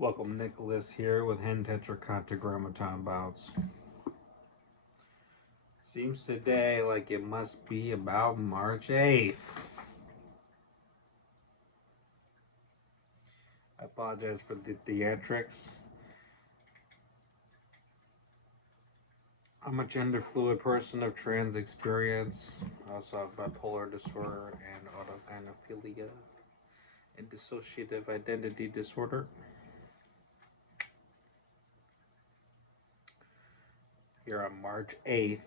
Welcome, Nicholas here with Hen Tetracotogrammaton bouts. Seems today like it must be about March 8th. I apologize for the theatrics. I'm a gender fluid person of trans experience. I also have bipolar disorder and autogynephilia and dissociative identity disorder. Here on March 8th.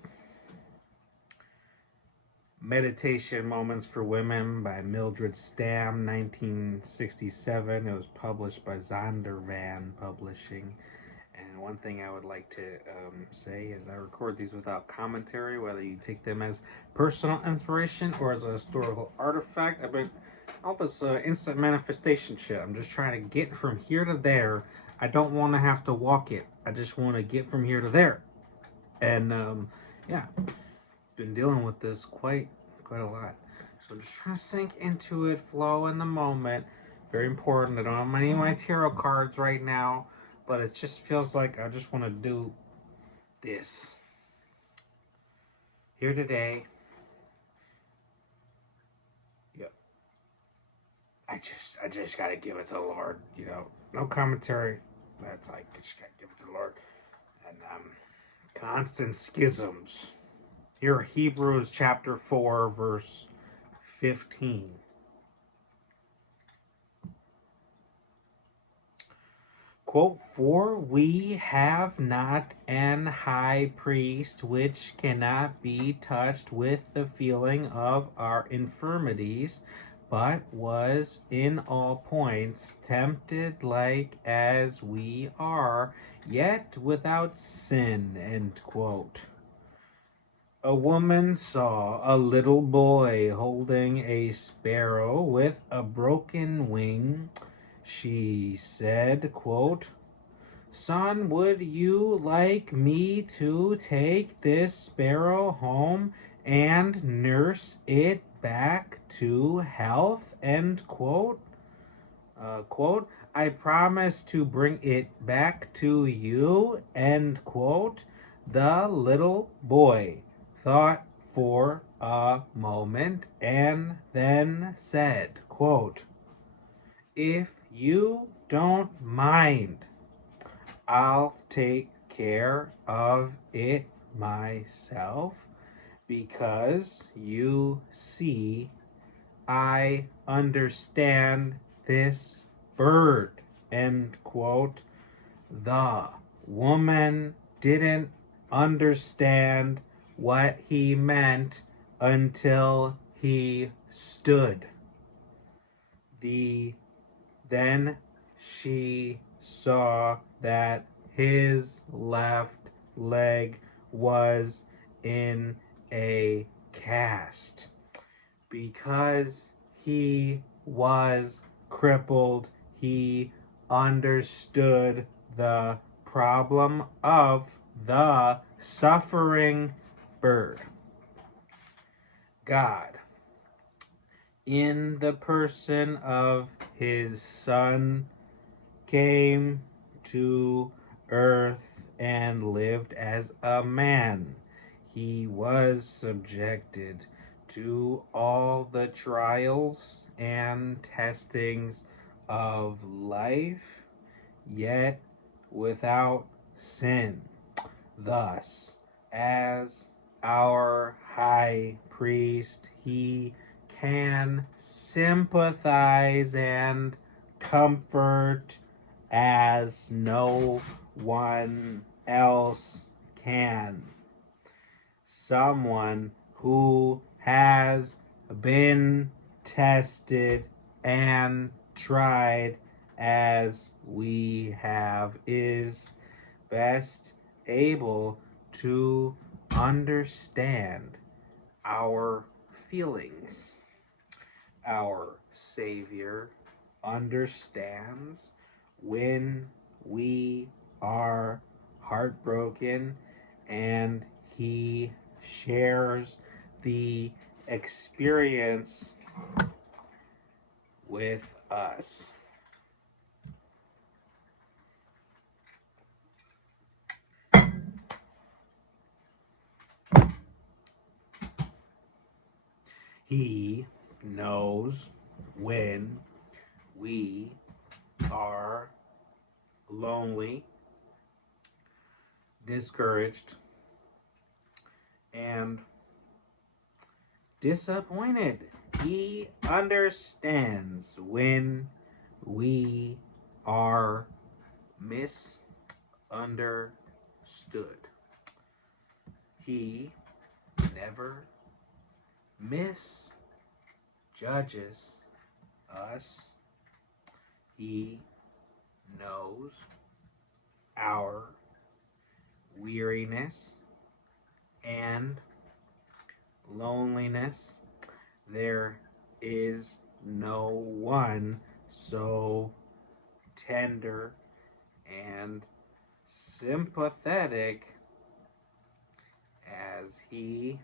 Meditation Moments for Women by Mildred Stamm, 1967. It was published by Zondervan Publishing. And one thing I would like to say is I record these without commentary, whether you take them as personal inspiration or as a historical artifact. I've been all this instant manifestation shit. I'm just trying to get from here to there. I don't want to have to walk it. I just want to get from here to there. And yeah, been dealing with this quite a lot. So just trying to sink into it, flow in the moment. Very important. I don't have any of my tarot cards right now, but it just feels like I just want to do this. Here today. Yeah. I just gotta give it to the Lord, No commentary. That's like I just gotta give it to the Lord. And constant schisms. Here, Hebrews chapter 4, verse 15. Quote, "For we have not an high priest which cannot be touched with the feeling of our infirmities, but was in all points tempted like as we are, yet without sin." End quote. A woman saw a little boy holding a sparrow with a broken wing. She said, quote, "Son, would you like me to take this sparrow home and nurse it back to health?" End quote. Quote, "I promise to bring it back to you." End quote. The little boy thought for a moment and then said, quote, "If you don't mind, I'll take care of it myself, because you see, I understand this bird." End quote. The woman didn't understand what he meant until he stood. Then she saw that his left leg was in a cast. Because he was crippled, he understood the problem of the suffering bird. God, in the person of his Son, came to earth and lived as a man. He was subjected to all the trials and testings of life, yet without sin. Thus, as our high priest, he can sympathize and comfort as no one else can. Someone who has been tested and tried as we have is best able to understand our feelings. Our Savior understands when we are heartbroken, and he shares the experience with us. He knows when we are lonely, discouraged, and disappointed. He understands when we are misunderstood. He never misjudges us. He knows our weariness and loneliness. There is no one so tender and sympathetic as he.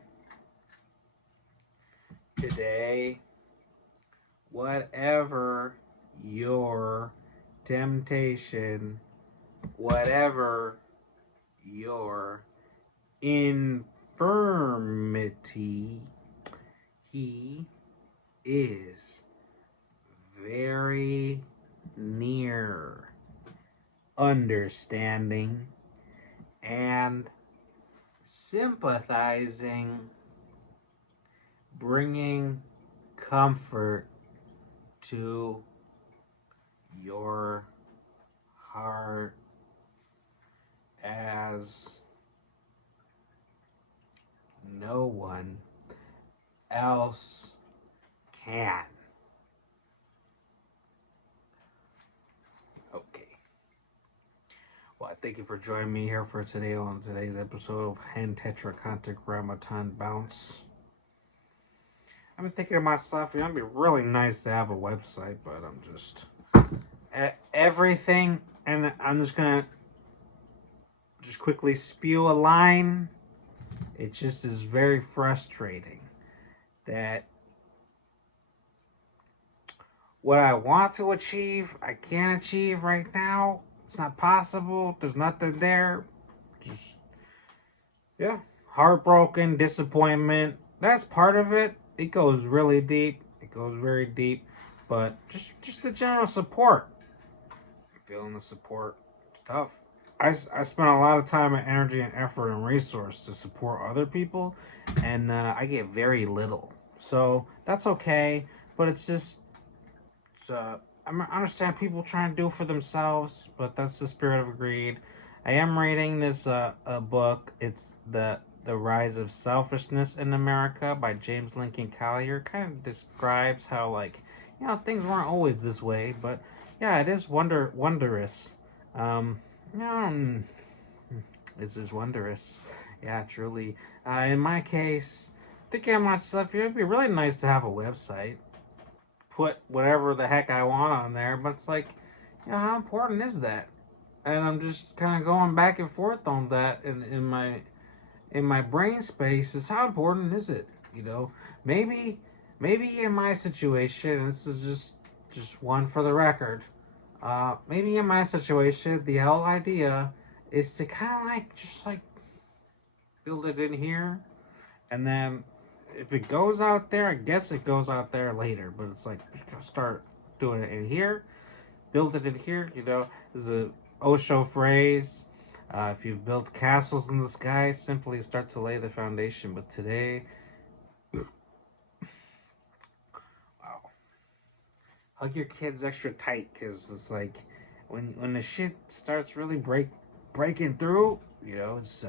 Today, whatever your temptation, whatever your infirmity, he is very near, understanding, and sympathizing, bringing comfort to your heart as no one else can. Okay. Well, I thank you for joining me here for today on today's episode of Hen Tetragrammaton Bounce. I've been thinking to myself, it'd be really nice to have a website, but I'm just everything, and I'm just gonna quickly spew a line. It just is very frustrating that what I want to achieve, I can't achieve right now. It's not possible. There's nothing there. Just, yeah, heartbroken, disappointment. That's part of it. It goes really deep. It goes very deep. But just the general support. Feeling the support. It's tough. I spend a lot of time and energy and effort and resource to support other people, and I get very little. So that's okay. But it's just, I understand people trying to do it for themselves, but that's the spirit of greed. I am reading this a book. It's the Rise of Selfishness in America by James Lincoln Collier. Kind of describes how, like, things weren't always this way, but yeah, it is wondrous. This is wondrous. Yeah, truly. In my case, thinking of myself, it'd be really nice to have a website. Put whatever the heck I want on there, but it's like, how important is that? And I'm just kind of going back and forth on that in my brain space. Is how important is it? Maybe in my situation, this is just one for the record. Maybe in my situation, the whole idea is to kind of just build it in here, and then if it goes out there, I guess it goes out there later. But it's like, start doing it in here, build it in here. There's a Osho phrase: if you've built castles in the sky, simply start to lay the foundation. But today, wow, hug your kids extra tight, because it's like when the shit starts really breaking through, it's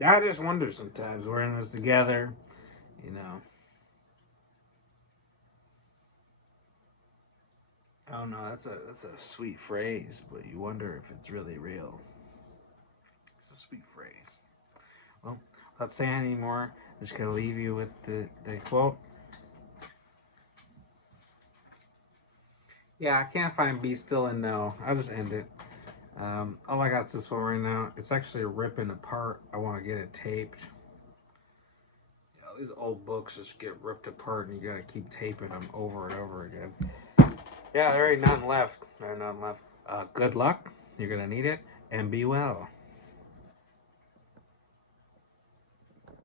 I just wonder sometimes. We're in this together, Oh no, that's a sweet phrase, but you wonder if it's really real. It's a sweet phrase. Well, without saying anymore, I'm just gonna leave you with the quote. Yeah, I can't find Be Still and Know. I'll just end it. All I got is this one right now. It's actually ripping apart. I want to get it taped. These old books just get ripped apart, and you gotta keep taping them over and over again. Yeah, there ain't nothing left. Good luck. You're gonna need it. and be well.